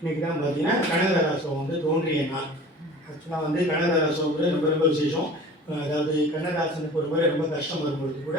இன்னைக்கு தான் பார்த்தீங்கன்னா கனகதாராசம் தோன்றிய நாள். ஆக்சுவலாக கனகதாராசம் ரொம்ப ரொம்ப விசேஷம். அதாவது கண்ணதாசனுக்கு ஒரு முறை ரொம்ப கஷ்டம் வரும்பொழுது கூட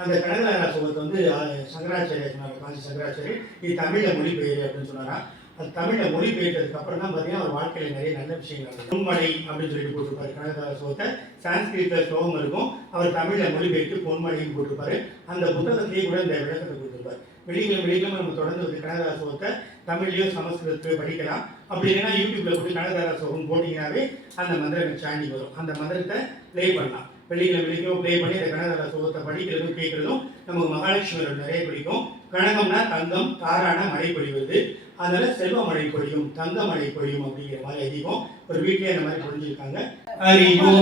அந்த கனகதாராசத்தை சங்கராச்சாரியா சொன்னார், காஞ்சி சங்கராச்சாரி, இது தமிழில் மொழிபெயர் அப்படின்னு சொன்னாரா. அது தமிழில் மொழிபெயர்த்ததுக்கு அப்புறம் தான் பார்த்தீங்கன்னா அவர் வாழ்க்கையில் நிறைய நல்ல விஷயங்கள் பொன்மலை அப்படின்னு சொல்லிட்டு போட்டிருப்பாரு. கனகதாராசத்தை சான்ஸ்கிரிட்டில் ஸ்லோகம் இருக்கும், அவர் தமிழில் மொழிபெயர்த்து பொன்மலைன்னு போட்டிருப்பாரு. அந்த புத்தகத்திலேயே கூட இந்த விளக்கத்தை கொடுத்துருப்பார். வெள்ளிக்கிழமை நம்ம தொடர்ந்து கனகதாராசத்தை தமிழ்லையும் சமஸ்கிருதத்தையும் படிக்கலாம். அப்படி இல்லைன்னா யூடியூப்ல போட்டு கனகதாராசம் போட்டிங்கன்னாவே அந்த மந்திரம் சாண்டி வரும். அந்த மந்திரத்தை ப்ளே பண்ணலாம். வெள்ளிக்கிழமை ப்ளே பண்ணி அந்த கனகதாராசத்தை படிக்கிறதும் கேட்கறதும் நமக்கு மகாலட்சுமியோட நிறைய பிடிக்கும். கனகம்னா தங்கம், தாரானா மழை பொழிவது, அதனால செல்வ மழை பொழியும், தங்க மழை பொழியும் அப்படிங்கிற மாதிரி அதிகம். ஒரு வீட்லயே அந்த மாதிரி பொழிஞ்சிருக்காங்க. ஹரிஓ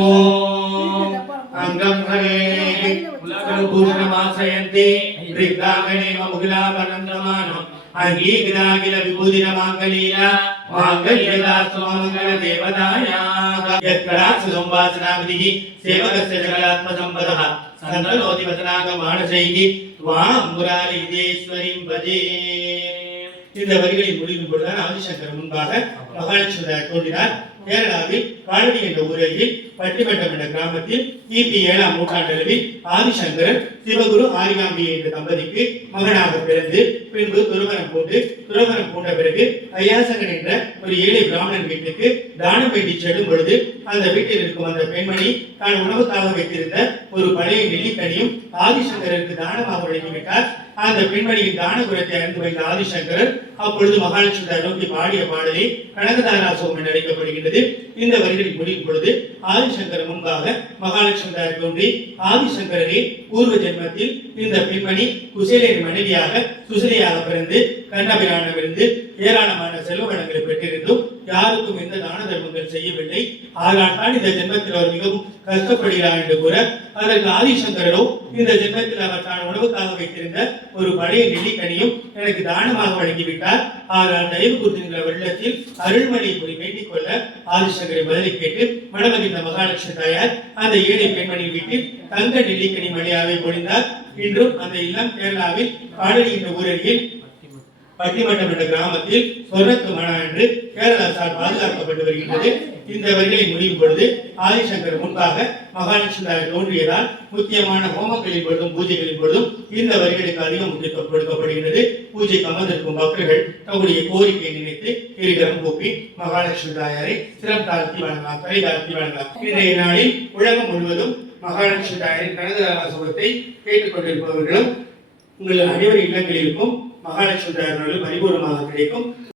அங்கம் ஹரே பூஷணமாசயந்தே ரிக்தாகனேவ முகிலாபனந்தமானம் அங்கீகிராகில விபூதிரமாங்கலீலா மாங்கல்யதாஸ்வமங்கல தேவதாயாக யத்கடாட்ச சம்வாசனாவிதிஹி சேவகஸ்ய சகலாத்மசம்பதः சந்தனோதி வசனாக மானசைஹி த்வாம் முராரிதேஸ்வரிம் பஜே. இந்த வரிகளின் முடிவின் பொழுதுதான் ஆதிசங்கர் முன்பாக மகாலட்சுமி தோன்றினார். கேரளாவில் காலடி என்ற ஊரில் பட்டிமட்டம் என்ற கிராமத்தில் கிபி 7ஆம் நூற்றாண்டளவில் ஆதிசங்கரர் சிவகுரு ஆரிகாம்பி என்ற தம்பதிக்கு மகனாக பிறந்து பின்பு துறவரம் பூண்ட பிறகு ஐயாசங்கன் என்ற ஒரு ஏழை பிராமணன் வீட்டுக்கு தானம் வேண்டி செல்லும் பொழுது அந்த வீட்டில் இருக்கும் அந்த பெண்மணி தான் உணவுக்காக வைத்திருந்த ஒரு பழைய நெல்லிக்கனியும் ஆதிசங்கருக்கு தானமாக வழங்கிவிட்டார். அந்த பெண்மணியின் தான குலத்தை அறிந்து வைத்த ஆதிசங்கரர் அப்பொழுது மகாலட்சுமி நோக்கி பாடிய பாடலே கனகதாராசம் என்று அழைக்கப்படுகின்றது. இந்த வரிகளில் முடியும் பொழுது ஆதிசங்கர் முன்பாக மகாலட்சுமி தாயார் தோன்றி, ஆதிசங்கரே பூர்வ ஜென்மத்தில் இந்த பெண்மணி குசேலரின் மனைவியாக சுசிலையாக பிறந்து கண்ணபிரானிடமிருந்து ஏராளமான செல்வ வளங்களை பெற்றிருந்தும் யாருக்கும் எந்த தான தர்மங்கள் செய்யவில்லை. ஆனால் தான் இந்த ஜென்மத்தில் அவர் மிகவும் கஷ்டப்படுகிறார் என்று கூற, அதற்கு ஆதிசங்கரோ இந்த ஜென்மத்தில் அவர் தான் உணவுக்காக வைத்திருந்த ஒரு பழைய நெல்லிக்கனியும் எனக்கு தானமாக வழங்கிவிட்டார். ஆனால் தயவு குறித்த வெள்ளத்தில் அருள்மணி கூறி வேண்டிக் கொள்ள ஆதிசங்கரை பதிலை கேட்டு மனமகிழ்ந்த மகாலட்சுமி தாயார் அந்த ஏழை பெண்மணி வீட்டில் தங்க நெல்லிக்கனி மழையாவை பொழிந்தார். இன்றும் அந்த இல்லம் கேரளாவில் காடலி என்ற ஊரில் பட்டிமட்டம் என்ற கிராமத்தில் சொர்ணத்து மனா என்று கேரள அரசால் பாதுகாக்கப்பட்டு வருகின்றது. இந்த வரிகளை முடியும் பொழுது ஆதிசங்கர் முன்பாக மகாலட்சுமி தோன்றியதால் முக்கியமான ஹோமங்களின் பொழுதும் பூஜைகளின் பொழுதும் இந்த வரிகளுக்கு அதிக முக்கியத்துவம் கொடுக்கப்படுகின்றது. பூஜைக்கு அமர்ந்திருக்கும் பக்தர்கள் தங்களுடைய கோரிக்கையை நினைத்து இருகரம் கூப்பி மகாலட்சுமி தாயாரை சிரம் தாழ்த்தி வழங்கலாம், தலை தாழ்த்தி வழங்கலாம். இன்றைய நாளில் உலகம் முழுவதும் மகாலட்சுமி தாயாரின் கனகதாராசத்தை கேட்டுக் கொண்டிருப்பவர்களும் உங்கள் அனைவரின் இல்லங்களிலும் மகாலட்சுமி தாயார் பரிபூர்ணமாக கிடைக்கும்.